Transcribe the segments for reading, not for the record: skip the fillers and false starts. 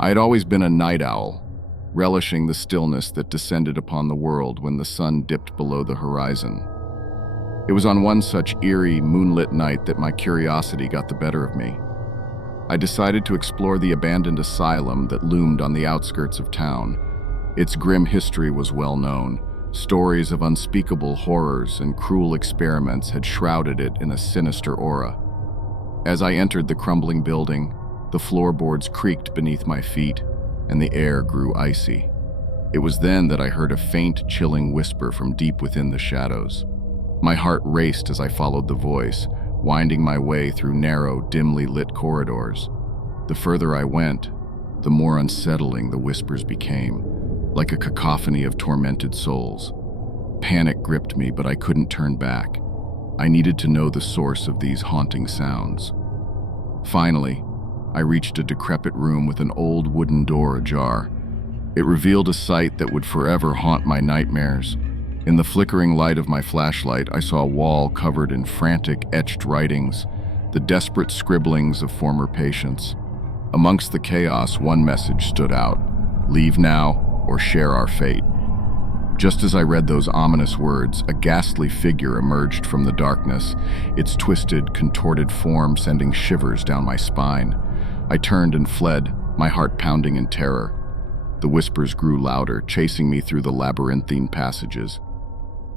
I had always been a night owl, relishing the stillness that descended upon the world when the sun dipped below the horizon. It was on one such eerie, moonlit night that my curiosity got the better of me. I decided to explore the abandoned asylum that loomed on the outskirts of town. Its grim history was well known. Stories of unspeakable horrors and cruel experiments had shrouded it in a sinister aura. As I entered the crumbling building, the floorboards creaked beneath my feet, and the air grew icy. It was then that I heard a faint, chilling whisper from deep within the shadows. My heart raced as I followed the voice, winding my way through narrow, dimly lit corridors. The further I went, the more unsettling the whispers became, like a cacophony of tormented souls. Panic gripped me, but I couldn't turn back. I needed to know the source of these haunting sounds. Finally, I reached a decrepit room with an old wooden door ajar. It revealed a sight that would forever haunt my nightmares. In the flickering light of my flashlight, I saw a wall covered in frantic, etched writings, the desperate scribblings of former patients. Amongst the chaos, one message stood out: "Leave now or share our fate." Just as I read those ominous words, a ghastly figure emerged from the darkness, its twisted, contorted form sending shivers down my spine. I turned and fled, my heart pounding in terror. The whispers grew louder, chasing me through the labyrinthine passages.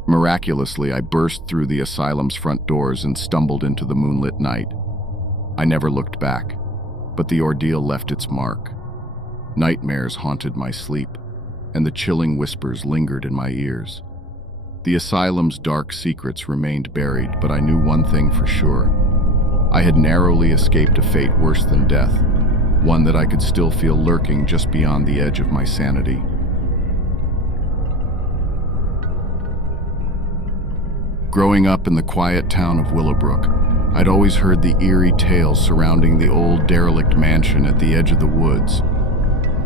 Miraculously, I burst through the asylum's front doors and stumbled into the moonlit night. I never looked back, but the ordeal left its mark. Nightmares haunted my sleep, and the chilling whispers lingered in my ears. The asylum's dark secrets remained buried, but I knew one thing for sure. I had narrowly escaped a fate worse than death, one that I could still feel lurking just beyond the edge of my sanity. Growing up in the quiet town of Willowbrook, I'd always heard the eerie tales surrounding the old derelict mansion at the edge of the woods.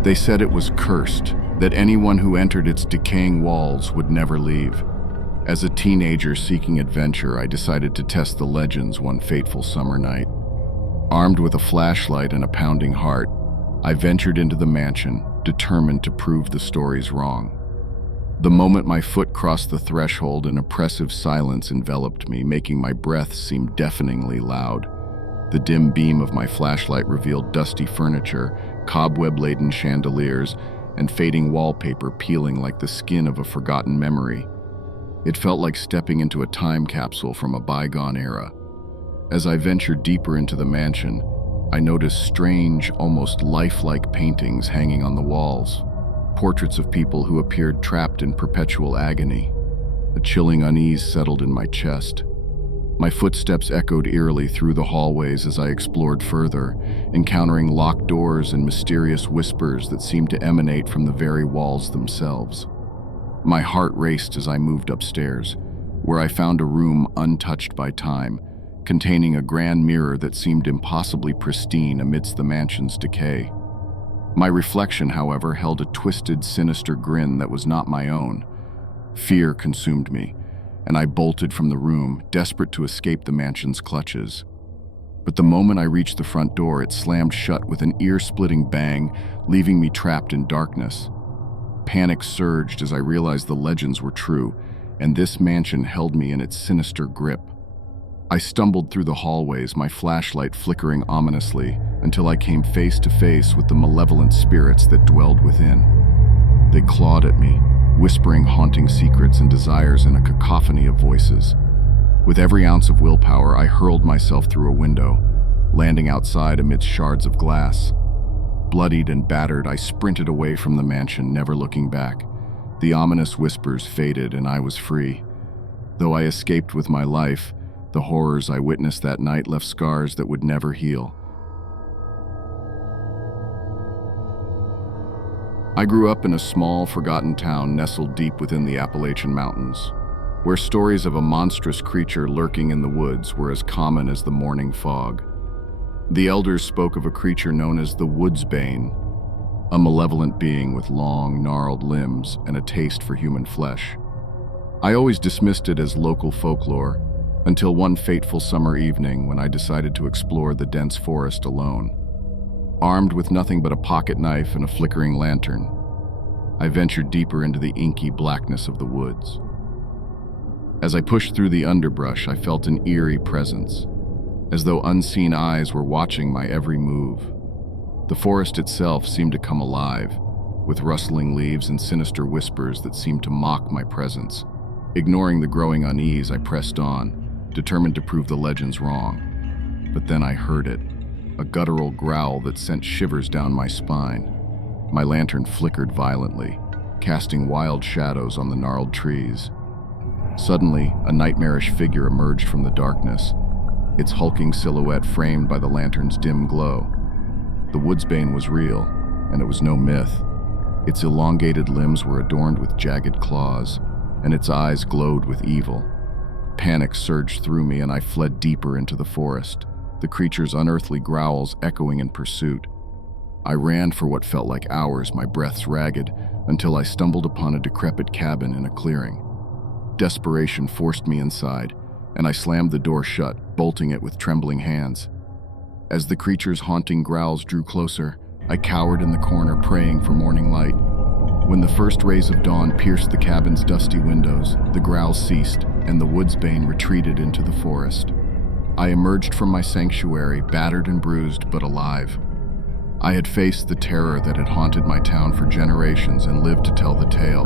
They said it was cursed, that anyone who entered its decaying walls would never leave. As a teenager seeking adventure, I decided to test the legends one fateful summer night. Armed with a flashlight and a pounding heart, I ventured into the mansion, determined to prove the stories wrong. The moment my foot crossed the threshold, an oppressive silence enveloped me, making my breath seem deafeningly loud. The dim beam of my flashlight revealed dusty furniture, cobweb-laden chandeliers, and fading wallpaper peeling like the skin of a forgotten memory. It felt like stepping into a time capsule from a bygone era. As I ventured deeper into the mansion, I noticed strange, almost lifelike paintings hanging on the walls, portraits of people who appeared trapped in perpetual agony. A chilling unease settled in my chest. My footsteps echoed eerily through the hallways as I explored further, encountering locked doors and mysterious whispers that seemed to emanate from the very walls themselves. My heart raced as I moved upstairs, where I found a room untouched by time, containing a grand mirror that seemed impossibly pristine amidst the mansion's decay. My reflection, however, held a twisted, sinister grin that was not my own. Fear consumed me, and I bolted from the room, desperate to escape the mansion's clutches. But the moment I reached the front door, it slammed shut with an ear-splitting bang, leaving me trapped in darkness. Panic surged as I realized the legends were true, and this mansion held me in its sinister grip. I stumbled through the hallways, my flashlight flickering ominously, until I came face to face with the malevolent spirits that dwelled within. They clawed at me, whispering haunting secrets and desires in a cacophony of voices. With every ounce of willpower, I hurled myself through a window, landing outside amidst shards of glass. Bloodied and battered, I sprinted away from the mansion, never looking back. The ominous whispers faded, and I was free. Though I escaped with my life, the horrors I witnessed that night left scars that would never heal. I grew up in a small, forgotten town nestled deep within the Appalachian Mountains, where stories of a monstrous creature lurking in the woods were as common as the morning fog. The elders spoke of a creature known as the Woodsbane, a malevolent being with long, gnarled limbs and a taste for human flesh. I always dismissed it as local folklore, until one fateful summer evening when I decided to explore the dense forest alone. Armed with nothing but a pocket knife and a flickering lantern, I ventured deeper into the inky blackness of the woods. As I pushed through the underbrush, I felt an eerie presence, as though unseen eyes were watching my every move. The forest itself seemed to come alive, with rustling leaves and sinister whispers that seemed to mock my presence. Ignoring the growing unease, I pressed on, determined to prove the legends wrong. But then I heard it, a guttural growl that sent shivers down my spine. My lantern flickered violently, casting wild shadows on the gnarled trees. Suddenly, a nightmarish figure emerged from the darkness, its hulking silhouette framed by the lantern's dim glow. The woodsbane was real, and it was no myth. Its elongated limbs were adorned with jagged claws, and its eyes glowed with evil. Panic surged through me, and I fled deeper into the forest, the creature's unearthly growls echoing in pursuit. I ran for what felt like hours, my breaths ragged, until I stumbled upon a decrepit cabin in a clearing. Desperation forced me inside, and I slammed the door shut, bolting it with trembling hands. As the creature's haunting growls drew closer, I cowered in the corner, praying for morning light. When the first rays of dawn pierced the cabin's dusty windows, the growls ceased, and the woodsbane retreated into the forest. I emerged from my sanctuary, battered and bruised, but alive. I had faced the terror that had haunted my town for generations and lived to tell the tale.